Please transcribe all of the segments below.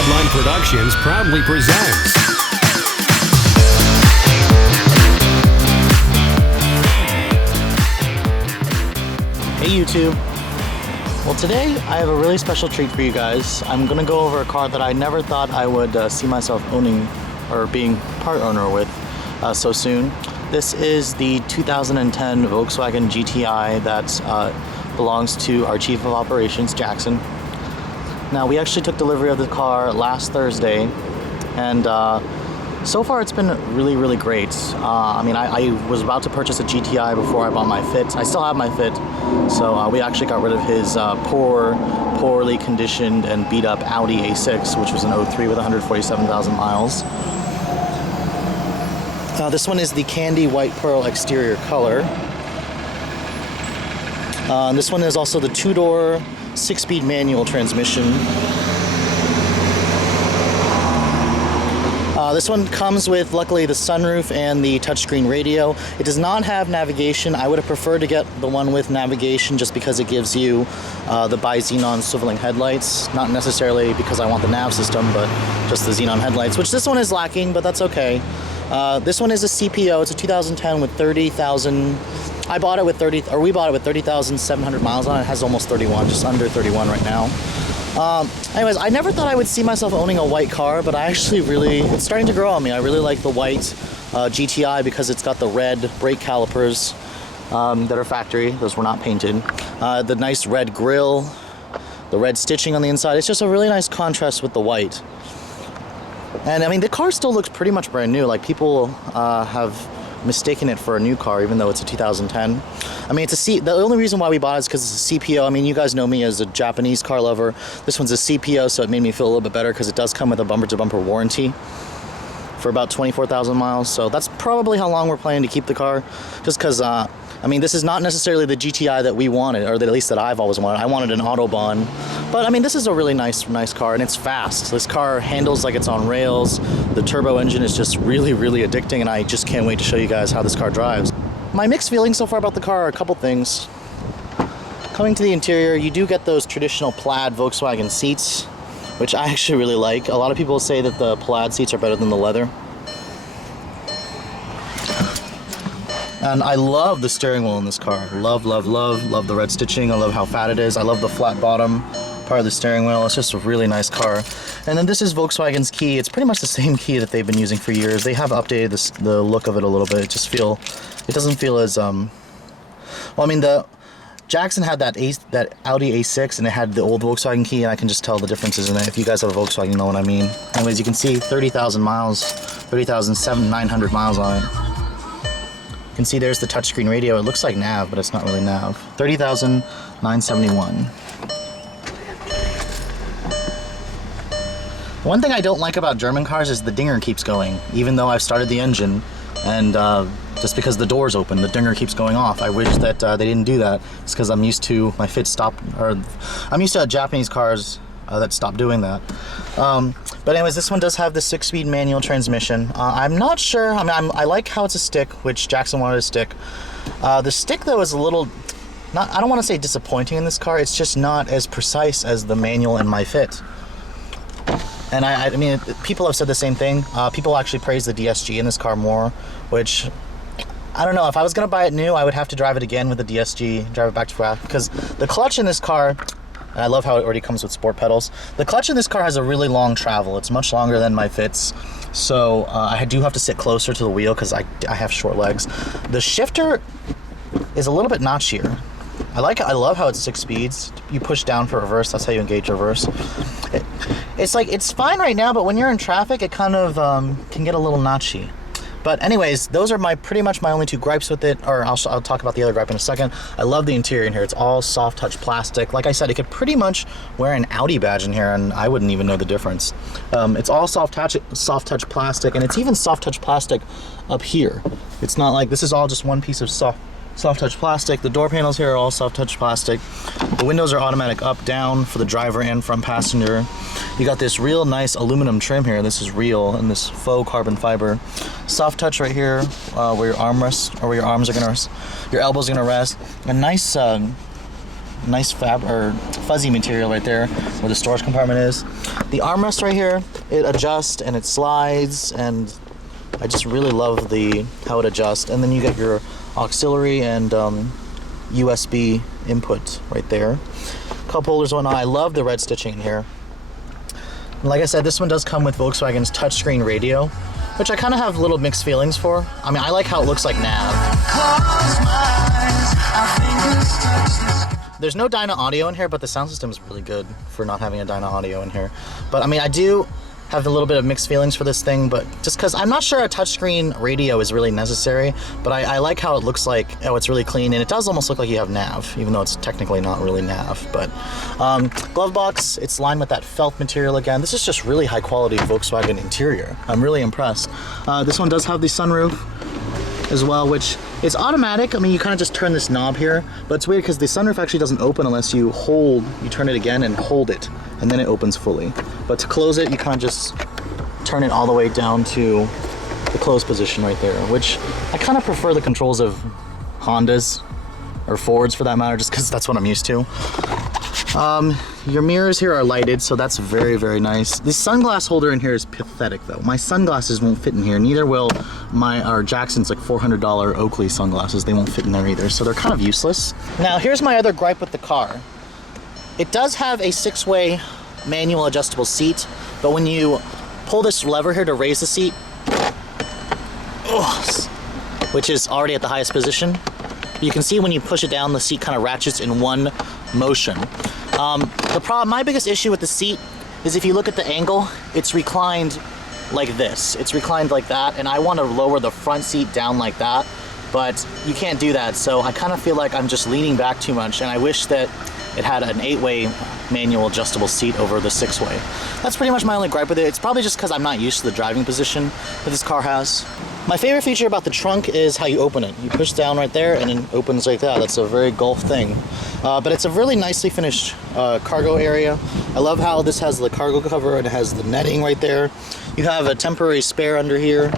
Redline Productions proudly presents. Hey YouTube. Well, today I have a really special treat for you guys. I'm gonna go over a car that I never thought I would see myself owning or being part owner with so soon. This is the 2010 Volkswagen GTI that belongs to our Chief of Operations, Jackson. Now, we actually took delivery of the car last Thursday, and so far it's been really, really great. I was about to purchase a GTI before I bought my Fit. I still have my Fit, so we actually got rid of his poorly conditioned and beat up Audi A6, which was an 03 with 147,000 miles. This one is the candy white pearl exterior color. This one is also the two-door 6-speed manual transmission. This one comes with, luckily, the sunroof and the touchscreen radio. It does not have navigation. I would have preferred to get the one with navigation just because it gives you the bi-xenon swiveling headlights. Not necessarily because I want the nav system, but just the xenon headlights, which this one is lacking, but that's okay. This one is a CPO. It's a 2010 with 30,000. We bought it with 30,700 miles on it. It has almost 31, just under 31 right now. Anyways, I never thought I would see myself owning a white car, but I actually it's starting to grow on me. I really like the white GTI because it's got the red brake calipers that are factory. Those were not painted. The nice red grille, the red stitching on the inside. It's just a really nice contrast with the white. And I mean, the car still looks pretty much brand new. Like, people have mistaken it for a new car, even though it's a 2010. I mean, the only reason why we bought it is because it's a CPO. I mean, you guys know me as a Japanese car lover. This one's a CPO, so it made me feel a little bit better because it does come with a bumper-to-bumper warranty for about 24,000 miles. So that's probably how long we're planning to keep the car. Just because, I mean, this is not necessarily the GTI that we wanted, or at least that I've always wanted. I wanted an Autobahn. But, I mean, this is a really nice car, and it's fast. This car handles like it's on rails. The turbo engine is just really, really addicting, and I just can't wait to show you guys how this car drives. My mixed feelings so far about the car are a couple things. Coming to the interior, you do get those traditional plaid Volkswagen seats, which I actually really like. A lot of people say that the plaid seats are better than the leather. And I love the steering wheel in this car. Love the red stitching. I love how fat it is. I love the flat bottom part of the steering wheel. It's just a really nice car. And then this is Volkswagen's key. It's pretty much the same key that they've been using for years. They have updated the look of it a little bit. It doesn't feel as well, I mean, the Jackson had that Audi A6, and it had the old Volkswagen key, and I can just tell the differences in it. If you guys have a Volkswagen, you know what I mean. Anyways, you can see 30,000 miles, 30,900 miles on it. You can see there's the touchscreen radio. It looks like nav, but it's not really nav. 30,971. One thing I don't like about German cars is the dinger keeps going, even though I've started the engine, and just because the door's open, the dinger keeps going off. I wish that they didn't do that. It's because I'm used to my Fit I'm used to Japanese cars that stop doing that. But anyways, this one does have the 6-speed manual transmission. I'm not sure. I mean, I like how it's a stick, which Jackson wanted a stick. The stick, though, is a little, I don't want to say disappointing in this car. It's just not as precise as the manual in my Fit. And I mean, people have said the same thing. People actually praise the DSG in this car more, which, I don't know. If I was going to buy it new, I would have to drive it again with the DSG, drive it back to back, because the clutch in this car, and I love how it already comes with sport pedals. The clutch in this car has a really long travel. It's much longer than my Fit's, so I do have to sit closer to the wheel because I have short legs. The shifter is a little bit notchier. I love how it's 6 speeds. You push down for reverse. That's how you engage reverse. It's fine right now, but when you're in traffic, it kind of can get a little notchy. But anyways, those are pretty much my only two gripes with it, or I'll talk about the other gripe in a second. I love the interior in here. It's all soft touch plastic. Like I said, it could pretty much wear an Audi badge in here and I wouldn't even know the difference. It's all soft touch plastic, and it's even soft touch plastic up here. It's not like this is all just one piece of soft touch plastic. The door panels here are all soft touch plastic. The windows are automatic up, down for the driver and front passenger. You got this real nice aluminum trim here. This is real, and this faux carbon fiber. Soft touch right here, where your armrest, or where your arms are gonna rest, your elbows are gonna rest. A nice nice fuzzy material right there where the storage compartment is. The armrest right here, it adjusts and it slides, and I just really love how it adjusts. And then you get your auxiliary and USB input right there. Cup holders and whatnot. I love the red stitching in here. And like I said, this one does come with Volkswagen's touchscreen radio, which I kind of have little mixed feelings for. I mean, I like how it looks like nav. There's no Dyna audio in here, but the sound system is really good for not having a Dyna audio in here. But I mean, I do have a little bit of mixed feelings for this thing, but just because I'm not sure a touchscreen radio is really necessary, but I like how it looks like, oh, it's really clean, and it does almost look like you have nav, even though it's technically not really nav. But glove box, it's lined with that felt material again. This is just really high quality Volkswagen interior. I'm really impressed. This one does have the sunroof as well, which is automatic. I mean, you kind of just turn this knob here, but it's weird because the sunroof actually doesn't open unless you turn it again and hold it, and then it opens fully. But to close it, you kind of just turn it all the way down to the close position right there, which I kind of prefer the controls of Hondas or Fords for that matter, just because that's what I'm used to. Your mirrors here are lighted, so that's very, very nice. This sunglass holder in here is pathetic though. My sunglasses won't fit in here, neither will Jackson's like $400 Oakley sunglasses. They won't fit in there either, so they're kind of useless. Now here's my other gripe with the car. It does have a 6-way manual adjustable seat, but when you pull this lever here to raise the seat, which is already at the highest position, you can see when you push it down, the seat kind of ratchets in one motion. My biggest issue with the seat is if you look at the angle, it's reclined like this. It's reclined like that, and I want to lower the front seat down like that, but you can't do that, so I kind of feel like I'm just leaning back too much, and I wish that it had an 8-way manual adjustable seat over the 6-way. That's pretty much my only gripe with it. It's probably just because I'm not used to the driving position that this car has. My favorite feature about the trunk is how you open it. You push down right there and it opens like that. That's a very Golf thing. But it's a really nicely finished cargo area. I love how this has the cargo cover and it has the netting right there. You have a temporary spare under here,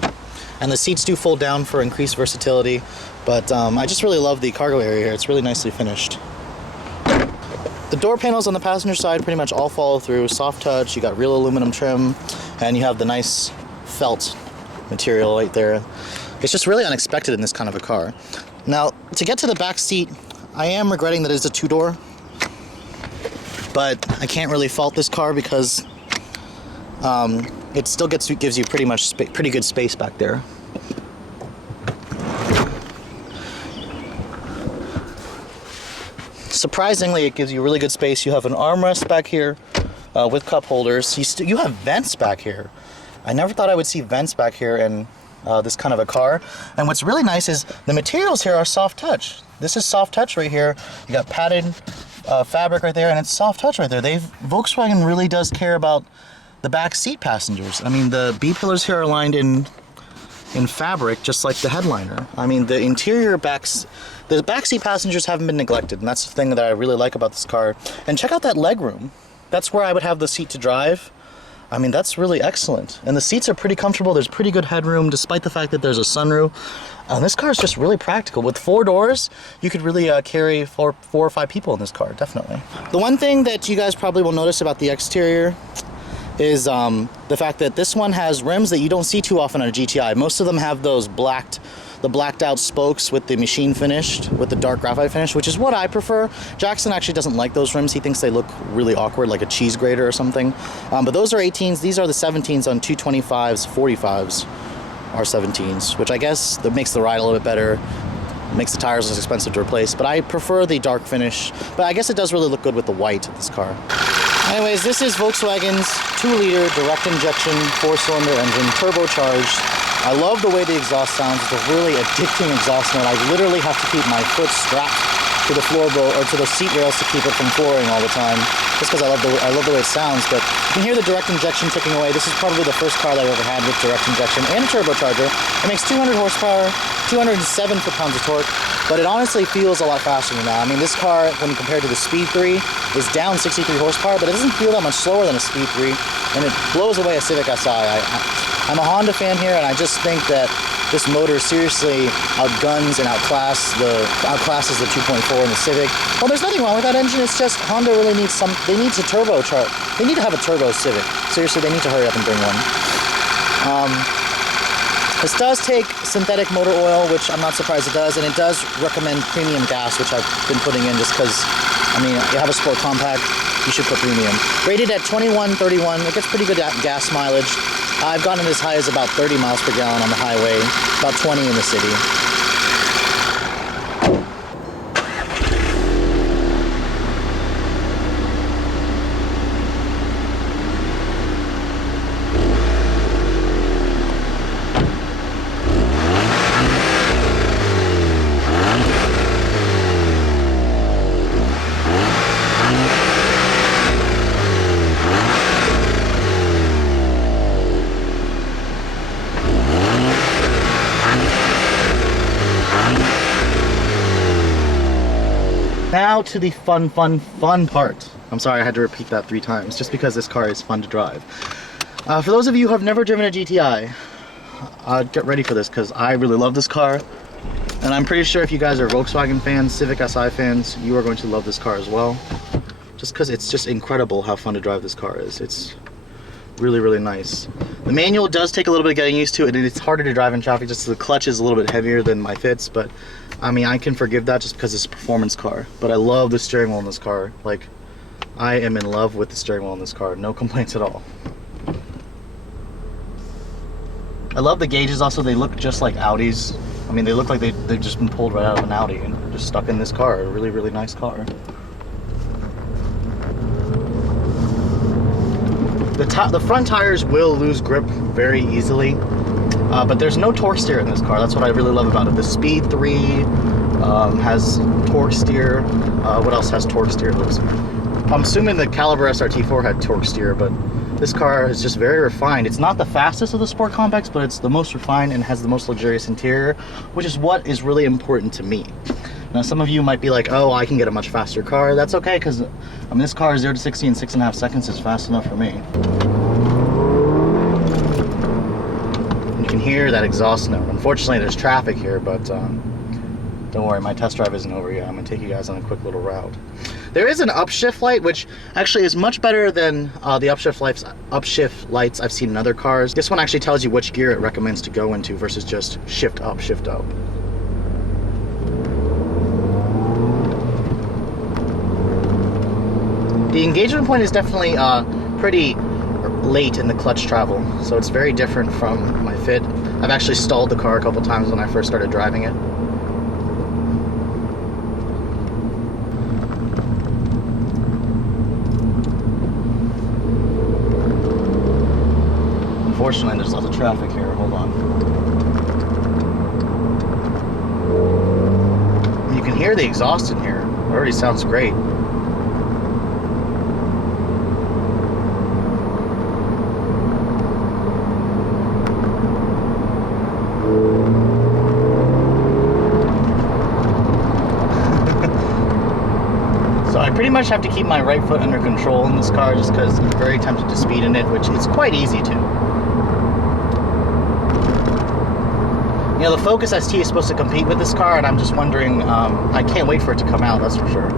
and the seats do fold down for increased versatility. But I just really love the cargo area here. It's really nicely finished. The door panels on the passenger side pretty much all follow through. Soft touch, you got real aluminum trim, and you have the nice felt material right there. It's just really unexpected in this kind of a car. Now, to get to the back seat, I am regretting that it's a 2-door, but I can't really fault this car because it still gives you pretty good space back there. Surprisingly, it gives you really good space. You have an armrest back here with cup holders. You have vents back here. I never thought I would see vents back here in this kind of a car. And what's really nice is the materials here are soft touch. This is soft touch right here. You got padded fabric right there, and it's soft touch right there. Volkswagen really does care about the back seat passengers. I mean, the B-pillars here are lined in fabric, just like the headliner. I mean, the backseat passengers haven't been neglected, and that's the thing that I really like about this car. And check out that legroom. That's where I would have the seat to drive. I mean, that's really excellent. And the seats are pretty comfortable. There's pretty good headroom, despite the fact that there's a sunroof. This car is just really practical. With 4 doors, you could really carry four or five people in this car, definitely. The one thing that you guys probably will notice about the exterior is the fact that this one has rims that you don't see too often on a GTI. Most of them have those blacked out spokes with the machine finished, with the dark graphite finish, which is what I prefer. Jackson actually doesn't like those rims. He thinks they look really awkward, like a cheese grater or something. But those are 18s. These are the 17s on 225s. 45s are 17s, which I guess that makes the ride a little bit better. Makes the tires less expensive to replace, but I prefer the dark finish. But I guess it does really look good with the white of this car. Anyways, this is Volkswagen's 2-liter direct injection 4-cylinder engine, turbocharged. I love the way the exhaust sounds. It's a really addicting exhaust note. I literally have to keep my foot strapped to the floorboard or to the seat rails to keep it from flooring all the time, just because I love the way it sounds. But you can hear the direct injection ticking away. This is probably the first car that I've ever had with direct injection and a turbocharger. It makes 200 horsepower, 207 foot-pounds of torque, but it honestly feels a lot faster than that. I mean, this car, when compared to the Speed 3, is down 63 horsepower, but it doesn't feel that much slower than a Speed 3, and it blows away a Civic Si. I'm a Honda fan here, and I just think that this motor seriously outguns and outclasses the 2.4 in the Civic. Well, there's nothing wrong with that engine. It's just Honda really needs they need to turbocharge. They need to have a turbo Civic. Seriously, they need to hurry up and bring one. This does take synthetic motor oil, which I'm not surprised it does, and it does recommend premium gas, which I've been putting in just because, I mean, you have a sport compact, you should put premium. Rated at 21.31, it gets pretty good gas mileage. I've gotten as high as about 30 miles per gallon on the highway, about 20 in the city. Now to the fun part. I'm sorry I had to repeat that 3 times, just because this car is fun to drive. For those of you who have never driven a GTI, get ready for this, because I really love this car. And I'm pretty sure if you guys are Volkswagen fans, Civic Si fans, you are going to love this car as well. Just because it's just incredible how fun to drive this car is. It's really, really nice. The manual does take a little bit of getting used to, and it's harder to drive in traffic, just the clutch is a little bit heavier than my Fits, but I mean, I can forgive that just because it's a performance car. But I love the steering wheel in this car. Like, I am in love with the steering wheel in this car. No complaints at all. I love the gauges also. They look just like Audis. I mean, they look like they've just been pulled right out of an Audi and just stuck in this car. A really, really nice car. The front tires will lose grip very easily, but there's no torque steer in this car. That's what I really love about it. The Speed 3 has torque steer. What else has torque steer? I'm assuming the Caliber SRT4 had torque steer, but this car is just very refined. It's not the fastest of the sport compacts, but it's the most refined and has the most luxurious interior, which is what is really important to me. Now, some of you might be like, oh, I can get a much faster car. That's okay, because I mean, this car 0 to 60 in 6.5 seconds is fast enough for me. You can hear that exhaust note. Unfortunately, there's traffic here, but don't worry, my test drive isn't over yet. I'm gonna take you guys on a quick little route. There is an upshift light, which actually is much better than the upshift lights I've seen in other cars. This one actually tells you which gear it recommends to go into versus just shift up, shift up. The engagement point is definitely pretty late in the clutch travel, so it's very different from my Fit. I've actually stalled the car a couple times when I first started driving it. Unfortunately, there's lots of traffic here. Hold on. You can hear the exhaust in here. It already sounds great. So I pretty much have to keep my right foot under control in this car just because I'm very tempted to speed in it, which it's quite easy to. You know, the Focus ST is supposed to compete with this car, and I'm just wondering, I can't wait for it to come out, that's for sure.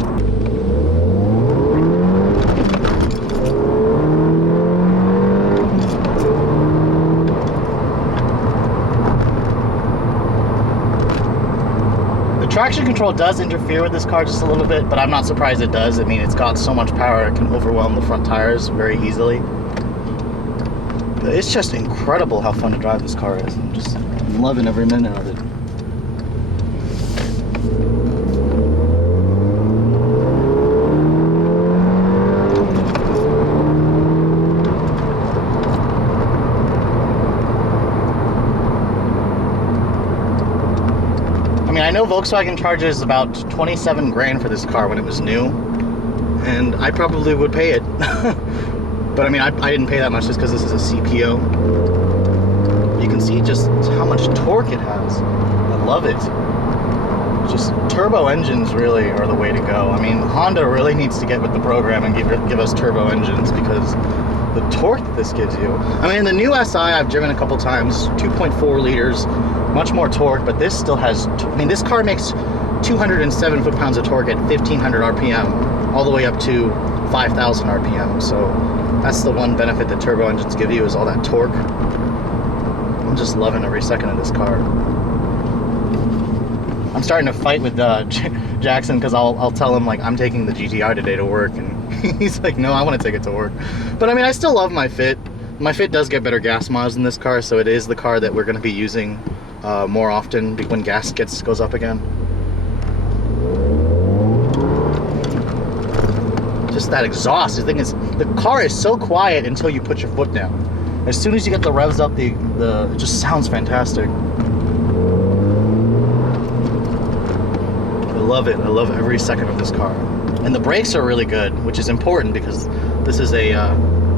The traction control does interfere with this car just a little bit, but I'm not surprised it does. I mean, it's got so much power, it can overwhelm the front tires very easily. It's just incredible how fun to drive this car is. I'm loving every minute of it. I mean, I know Volkswagen charges about 27 grand for this car when it was new, and I probably would pay it. But I mean, I didn't pay that much just because this is a CPO. You can see just how much torque it has. I love it. Just turbo engines really are the way to go. I mean, Honda really needs to get with the program and give us turbo engines, because the torque that this gives you. I mean, the new SI I've driven a couple times, 2.4 liters, much more torque, but this still has, I mean, this car makes 207 foot-pounds of torque at 1500 RPM, all the way up to 5000 RPM. So that's the one benefit that turbo engines give you, is all that torque. I'm just loving every second of this car. I'm starting to fight with Jackson, because I'll tell him, like, I'm taking the GTI today to work, and he's like, no, I want to take it to work. But I mean, I still love my Fit. My Fit does get better gas miles than this car, so it is the car that we're going to be using more often when gas goes up again. Just that exhaust. The thing is, the car is so quiet until you put your foot down. As soon as you get the revs up, it just sounds fantastic. I love it. I love every second of this car. And the brakes are really good, which is important because this is a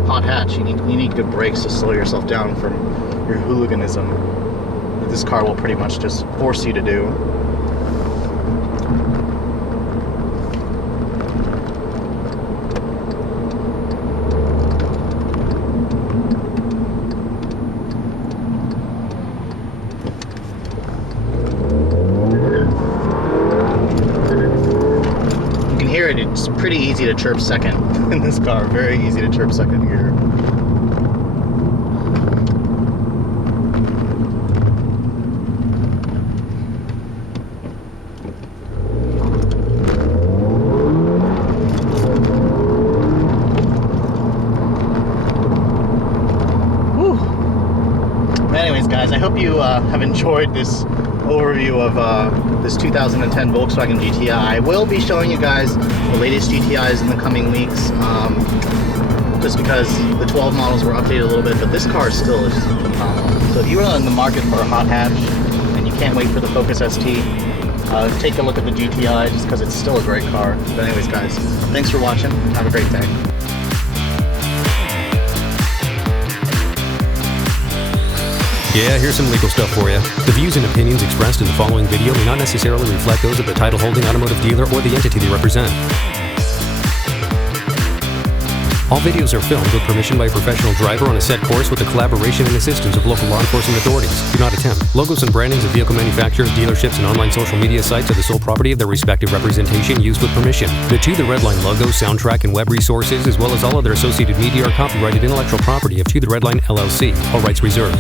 hot hatch. You need good brakes to slow yourself down from your hooliganism that this car will pretty much just force you to do. It's pretty easy to chirp second in this car. Very easy to chirp second here. Whew. Anyways, guys, I hope you have enjoyed this overview of this 2010 Volkswagen GTI. I will be showing you guys the latest GTIs in the coming weeks, just because the 12 models were updated a little bit, but this car still is phenomenal. So if you are in the market for a hot hatch and you can't wait for the Focus ST, take a look at the GTI, just because it's still a great car. But anyways, guys, thanks for watching. Have a great day. Yeah, here's some legal stuff for you. The views and opinions expressed in the following video may not necessarily reflect those of the title-holding automotive dealer or the entity they represent. All videos are filmed with permission by a professional driver on a set course with the collaboration and assistance of local law enforcement authorities. Do not attempt. Logos and brandings of vehicle manufacturers, dealerships, and online social media sites are the sole property of their respective representation used with permission. The To The Redline logo, soundtrack, and web resources, as well as all other associated media, are copyrighted intellectual property of To The Redline LLC. All rights reserved.